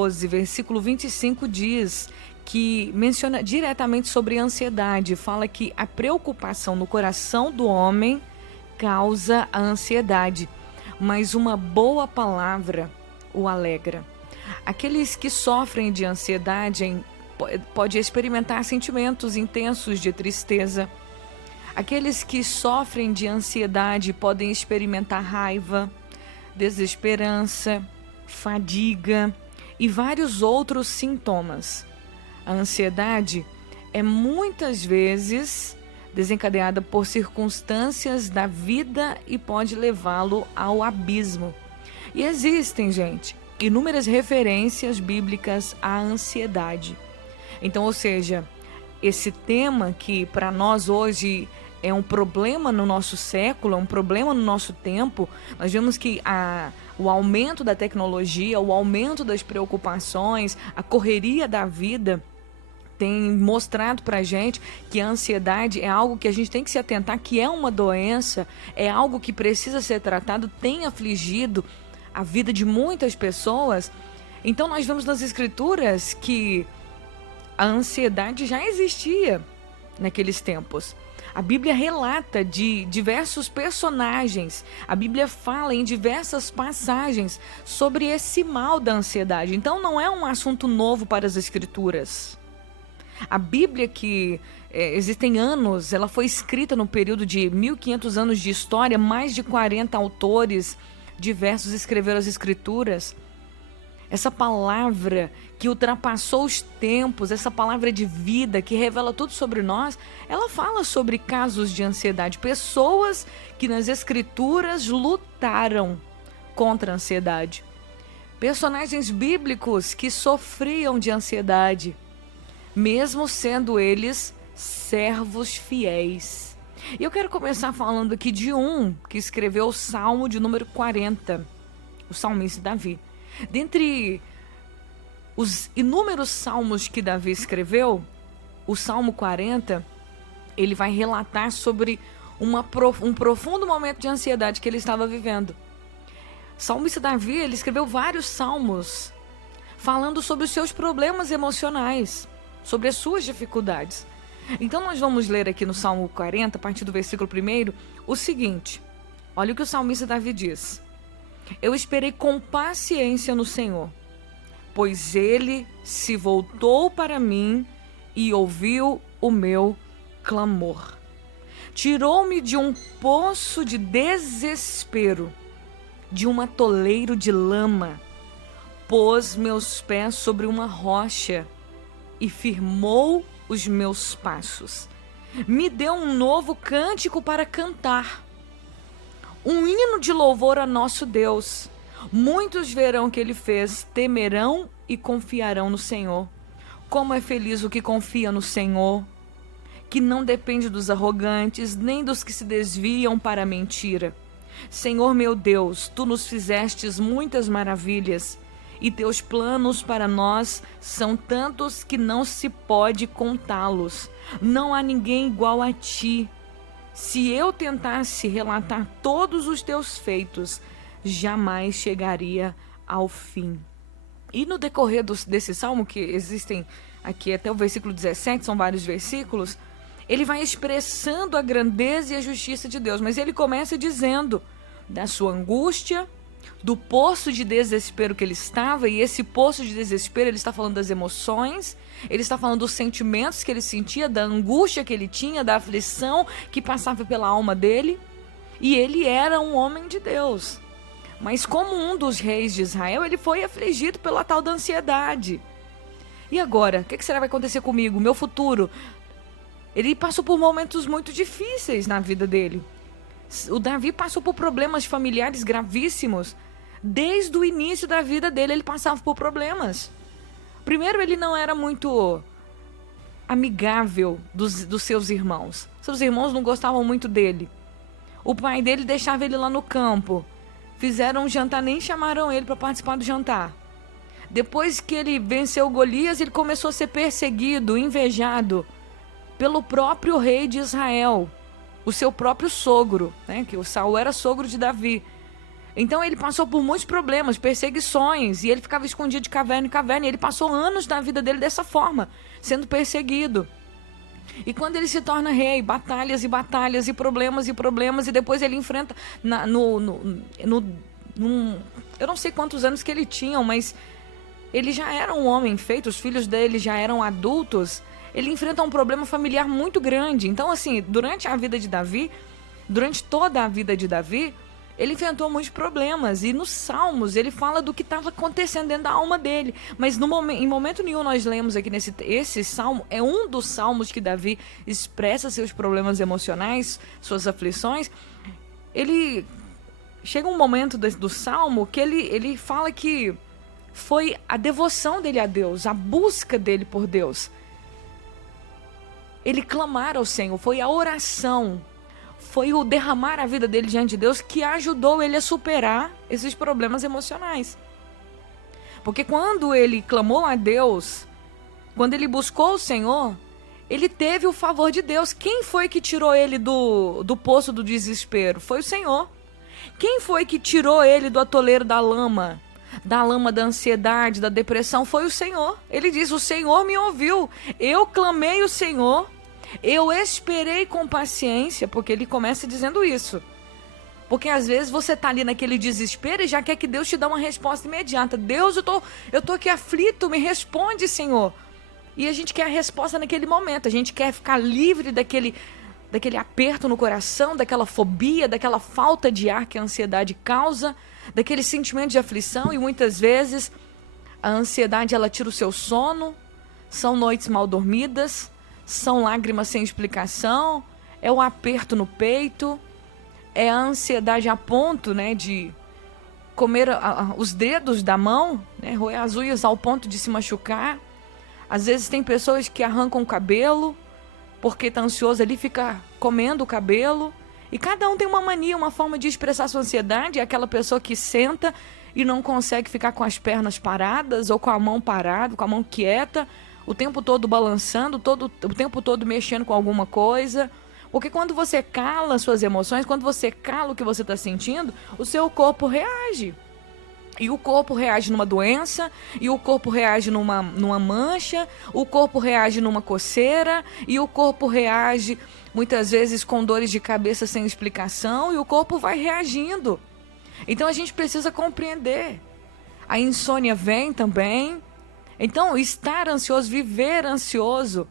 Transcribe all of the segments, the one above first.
12, versículo 25 diz que menciona diretamente sobre a ansiedade, fala que a preocupação no coração do homem causa a ansiedade, mas uma boa palavra o alegra. Aqueles que sofrem de ansiedade pode experimentar sentimentos intensos de tristeza. Aqueles que sofrem de ansiedade podem experimentar raiva, desesperança, fadiga e vários outros sintomas. A ansiedade é muitas vezes desencadeada por circunstâncias da vida e pode levá-lo ao abismo. E existem, gente, inúmeras referências bíblicas à ansiedade. Então, ou seja, esse tema que para nós hoje é um problema no nosso século, é um problema no nosso tempo, nós vemos que o aumento da tecnologia, o aumento das preocupações, a correria da vida tem mostrado pra gente que a ansiedade é algo que a gente tem que se atentar, que é uma doença, é algo que precisa ser tratado, tem afligido a vida de muitas pessoas. Então nós vemos nas escrituras que a ansiedade já existia naqueles tempos. A Bíblia relata de diversos personagens, a Bíblia fala em diversas passagens sobre esse mal da ansiedade. Então não é um assunto novo para as escrituras. A Bíblia, que existem anos, ela foi escrita no período de 1500 anos de história, mais de 40 autores diversos escreveram as escrituras. Essa palavra que ultrapassou os tempos, essa palavra de vida que revela tudo sobre nós, ela fala sobre casos de ansiedade, pessoas que nas escrituras lutaram contra a ansiedade, personagens bíblicos que sofriam de ansiedade, mesmo sendo eles servos fiéis. E eu quero começar falando aqui de um que escreveu o Salmo de número 40, o salmista Davi. Dentre os inúmeros salmos que Davi escreveu, o Salmo 40, ele vai relatar sobre um profundo momento de ansiedade que ele estava vivendo. O salmista Davi, ele escreveu vários salmos falando sobre os seus problemas emocionais, sobre as suas dificuldades. Então nós vamos ler aqui no Salmo 40, a partir do versículo 1, o seguinte. Olha o que o salmista Davi diz: eu esperei com paciência no Senhor, pois ele se voltou para mim e ouviu o meu clamor. Tirou-me de um poço de desespero, de um atoleiro de lama, pôs meus pés sobre uma rocha e firmou os meus passos. Me deu um novo cântico para cantar, um hino de louvor a nosso Deus. Muitos verão o que ele fez, temerão e confiarão no Senhor. Como é feliz o que confia no Senhor, que não depende dos arrogantes, nem dos que se desviam para a mentira. Senhor meu Deus, tu nos fizestes muitas maravilhas, e teus planos para nós são tantos que não se pode contá-los. Não há ninguém igual a ti. Se eu tentasse relatar todos os teus feitos, jamais chegaria ao fim. E no decorrer desse salmo, que existem aqui até o versículo 17, são vários versículos, ele vai expressando a grandeza e a justiça de Deus, mas ele começa dizendo da sua angústia, do poço de desespero que ele estava, e esse poço de desespero, ele está falando das emoções, ele está falando dos sentimentos que ele sentia, da angústia que ele tinha, da aflição que passava pela alma dele, e ele era um homem de Deus. Mas como um dos reis de Israel, ele foi afligido pela tal da ansiedade. E agora? O que será que vai acontecer comigo? Meu futuro? Ele passou por momentos muito difíceis na vida dele. O Davi passou por problemas familiares gravíssimos. Desde o início da vida dele, ele passava por problemas. Primeiro, ele não era muito amigável dos seus irmãos. Seus irmãos não gostavam muito dele. O pai dele deixava ele lá no campo. Fizeram um jantar, nem chamaram ele para participar do jantar. Depois que ele venceu Golias, ele começou a ser perseguido, invejado pelo próprio rei de Israel, o seu próprio sogro, né? Que o Saul era sogro de Davi. Então ele passou por muitos problemas, perseguições, e ele ficava escondido de caverna em caverna, e ele passou anos da vida dele dessa forma, sendo perseguido. E quando ele se torna rei, batalhas e batalhas e problemas, e depois ele enfrenta eu não sei quantos anos que ele tinha, mas ele já era um homem feito, os filhos dele já eram adultos. Ele enfrenta um problema familiar muito grande. Então, assim, durante toda a vida de Davi, ele enfrentou muitos problemas. E nos Salmos, ele fala do que estava acontecendo dentro da alma dele. Mas em momento nenhum nós lemos aqui esse Salmo, é um dos Salmos que Davi expressa seus problemas emocionais, suas aflições. Ele chega um momento do Salmo que ele fala que foi a devoção dele a Deus, a busca dele por Deus. Ele clamar ao Senhor, foi a oração, foi o derramar a vida dele diante de Deus que ajudou ele a superar esses problemas emocionais. Porque quando ele clamou a Deus, quando ele buscou o Senhor, ele teve o favor de Deus. Quem foi que tirou ele do poço do desespero? Foi o Senhor. Quem foi que tirou ele do atoleiro da lama da ansiedade, da depressão? Foi o Senhor. Ele diz: o Senhor me ouviu, eu clamei o Senhor, eu esperei com paciência, porque ele começa dizendo isso. Porque às vezes você tá ali naquele desespero e já quer que Deus te dê uma resposta imediata. Deus, eu tô aqui aflito, me responde, Senhor. E a gente quer a resposta naquele momento, a gente quer ficar livre daquele aperto no coração, daquela fobia, daquela falta de ar que a ansiedade causa, daquele sentimento de aflição. E muitas vezes a ansiedade, ela tira o seu sono, são noites mal dormidas, são lágrimas sem explicação, é o aperto no peito, é a ansiedade a ponto, né, de comer os dedos da mão, né, roer as unhas ao ponto de se machucar. Às vezes tem pessoas que arrancam o cabelo porque está ansioso ali, fica comendo o cabelo. E cada um tem uma mania, uma forma de expressar sua ansiedade. É aquela pessoa que senta e não consegue ficar com as pernas paradas ou com a mão parada, com a mão quieta, o tempo todo balançando, o tempo todo mexendo com alguma coisa. Porque quando você cala suas emoções, quando você cala o que você está sentindo, o seu corpo reage. E o corpo reage numa doença, e o corpo reage numa mancha, o corpo reage numa coceira, e o corpo reage muitas vezes com dores de cabeça sem explicação, e o corpo vai reagindo. Então a gente precisa compreender. A insônia vem também. Então estar ansioso, viver ansioso,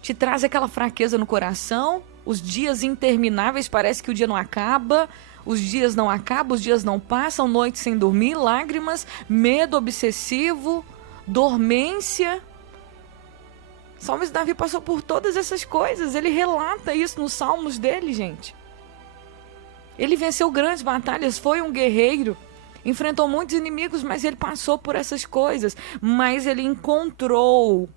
te traz aquela fraqueza no coração, os dias intermináveis, parece que o dia não acaba. Os dias não acabam, os dias não passam, noites sem dormir, lágrimas, medo obsessivo, dormência. Salmista Davi passou por todas essas coisas. Ele relata isso nos salmos dele, gente. Ele venceu grandes batalhas, foi um guerreiro, enfrentou muitos inimigos, mas ele passou por essas coisas. Mas ele encontrou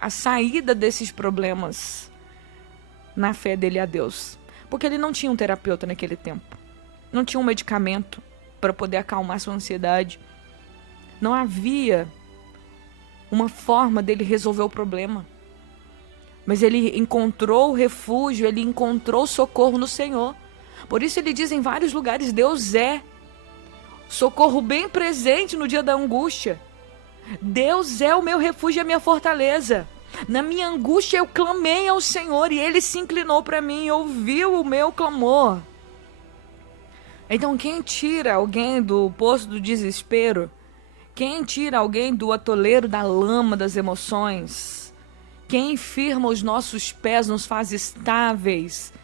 a saída desses problemas na fé dele a Deus. Porque ele não tinha um terapeuta naquele tempo. Não tinha um medicamento para poder acalmar sua ansiedade. Não havia uma forma dele resolver o problema. Mas ele encontrou refúgio, ele encontrou socorro no Senhor. Por isso ele diz em vários lugares: Deus é socorro bem presente no dia da angústia. Deus é o meu refúgio e a minha fortaleza. Na minha angústia eu clamei ao Senhor e Ele se inclinou para mim e ouviu o meu clamor. Então quem tira alguém do poço do desespero, quem tira alguém do atoleiro da lama das emoções, quem firma os nossos pés, nos faz estáveis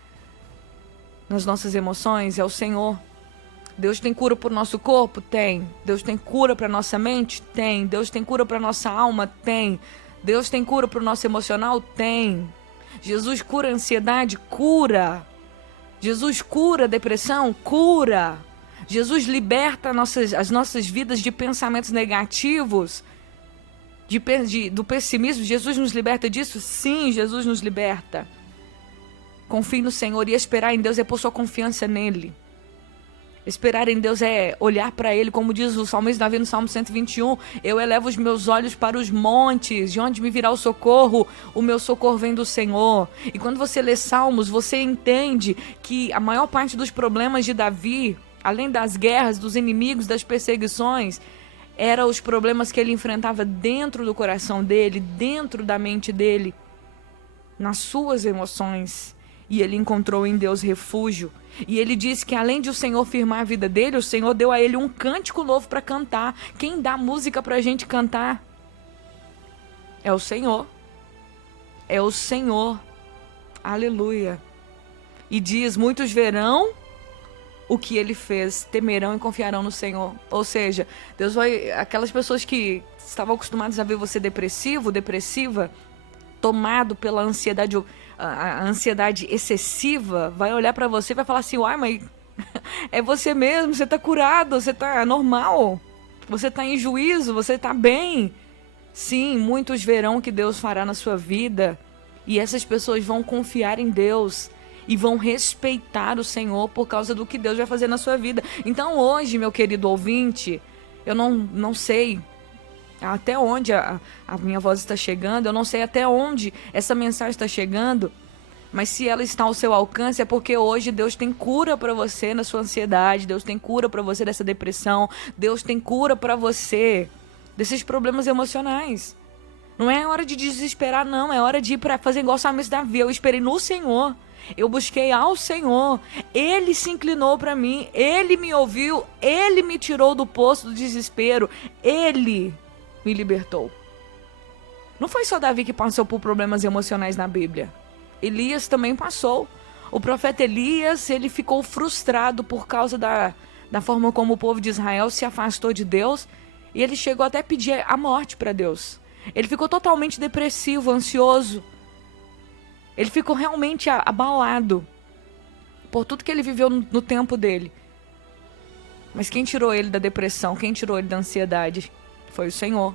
nas nossas emoções, é o Senhor. Deus tem cura para o nosso corpo? Tem. Deus tem cura para a nossa mente? Tem. Deus tem cura para a nossa alma? Tem. Deus tem cura para o nosso emocional? Tem. Jesus cura a ansiedade? Cura. Jesus cura a depressão? Cura. Jesus liberta as nossas vidas de pensamentos negativos, do pessimismo. Jesus nos liberta disso? Sim, Jesus nos liberta. Confie no Senhor, e esperar em Deus é pôr sua confiança nele. Esperar em Deus é olhar para Ele, como diz o salmista Davi no Salmo 121, eu elevo os meus olhos para os montes, de onde me virá o socorro? O meu socorro vem do Senhor. E quando você lê Salmos, você entende que a maior parte dos problemas de Davi, além das guerras, dos inimigos, das perseguições, eram os problemas que ele enfrentava dentro do coração dele, dentro da mente dele, nas suas emoções. E ele encontrou em Deus refúgio. E ele disse que além de o Senhor firmar a vida dele, o Senhor deu a ele um cântico novo para cantar. Quem dá música para a gente cantar? É o Senhor. É o Senhor. Aleluia. E diz, muitos verão o que ele fez, temerão e confiarão no Senhor. Ou seja, Deus vai... Aquelas pessoas que estavam acostumadas a ver você depressivo, depressiva, tomado pela ansiedade, a ansiedade excessiva, vai olhar pra você e vai falar assim, uai, mas é você mesmo, você tá curado, você tá normal, você tá em juízo, você tá bem. Sim, muitos verão o que Deus fará na sua vida, e essas pessoas vão confiar em Deus e vão respeitar o Senhor por causa do que Deus vai fazer na sua vida. Então hoje, meu querido ouvinte, eu não sei até onde a minha voz está chegando, eu não sei até onde essa mensagem está chegando, mas se ela está ao seu alcance é porque hoje Deus tem cura para você na sua ansiedade, Deus tem cura para você dessa depressão, Deus tem cura para você desses problemas emocionais. Não é hora de desesperar, não, é hora de ir para fazer igual o salmista Davi. Eu esperei no Senhor, eu busquei ao Senhor, Ele se inclinou para mim, Ele me ouviu, Ele me tirou do poço do desespero, Ele me libertou. Não foi só Davi que passou por problemas emocionais na Bíblia. Elias também passou. O profeta Elias, ele ficou frustrado por causa da forma como o povo de Israel se afastou de Deus, e ele chegou até a pedir a morte para Deus. Ele ficou totalmente depressivo, ansioso. Ele ficou realmente abalado por tudo que ele viveu no tempo dele. Mas quem tirou ele da depressão, quem tirou ele da ansiedade? Foi o Senhor.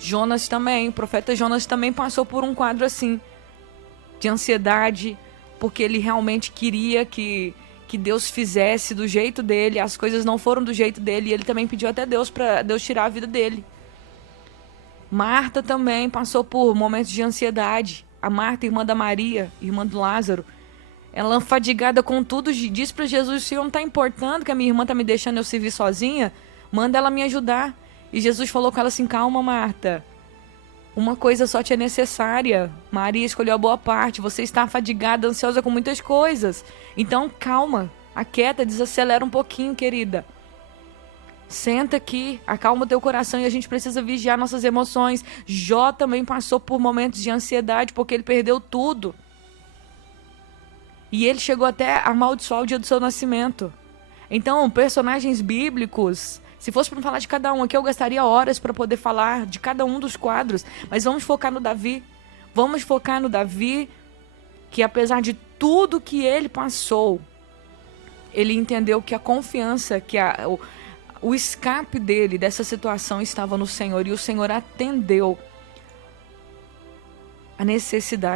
Jonas também, o profeta Jonas também passou por um quadro assim, de ansiedade, porque ele realmente queria que Deus fizesse do jeito dele, as coisas não foram do jeito dele, e ele também pediu até Deus para Deus tirar a vida dele. Marta também passou por momentos de ansiedade. A Marta, irmã da Maria, irmã do Lázaro, ela fadigada com tudo, disse para Jesus, o Senhor não está importando que a minha irmã está me deixando eu servir sozinha? Manda ela me ajudar. E Jesus falou com ela assim, calma, Marta, uma coisa só te é necessária. Maria escolheu a boa parte, você está fadigada, ansiosa com muitas coisas. Então calma, aquieta, desacelera um pouquinho, querida. Senta aqui, acalma o teu coração, e a gente precisa vigiar nossas emoções. Jó também passou por momentos de ansiedade porque ele perdeu tudo. E ele chegou até a amaldiçoar o dia do seu nascimento. Então, personagens bíblicos, se fosse para falar de cada um aqui, eu gastaria horas para poder falar de cada um dos quadros. Mas vamos focar no Davi. Vamos focar no Davi, que apesar de tudo que ele passou, ele entendeu que a confiança, que o escape dele dessa situação estava no Senhor, e o Senhor atendeu a necessidade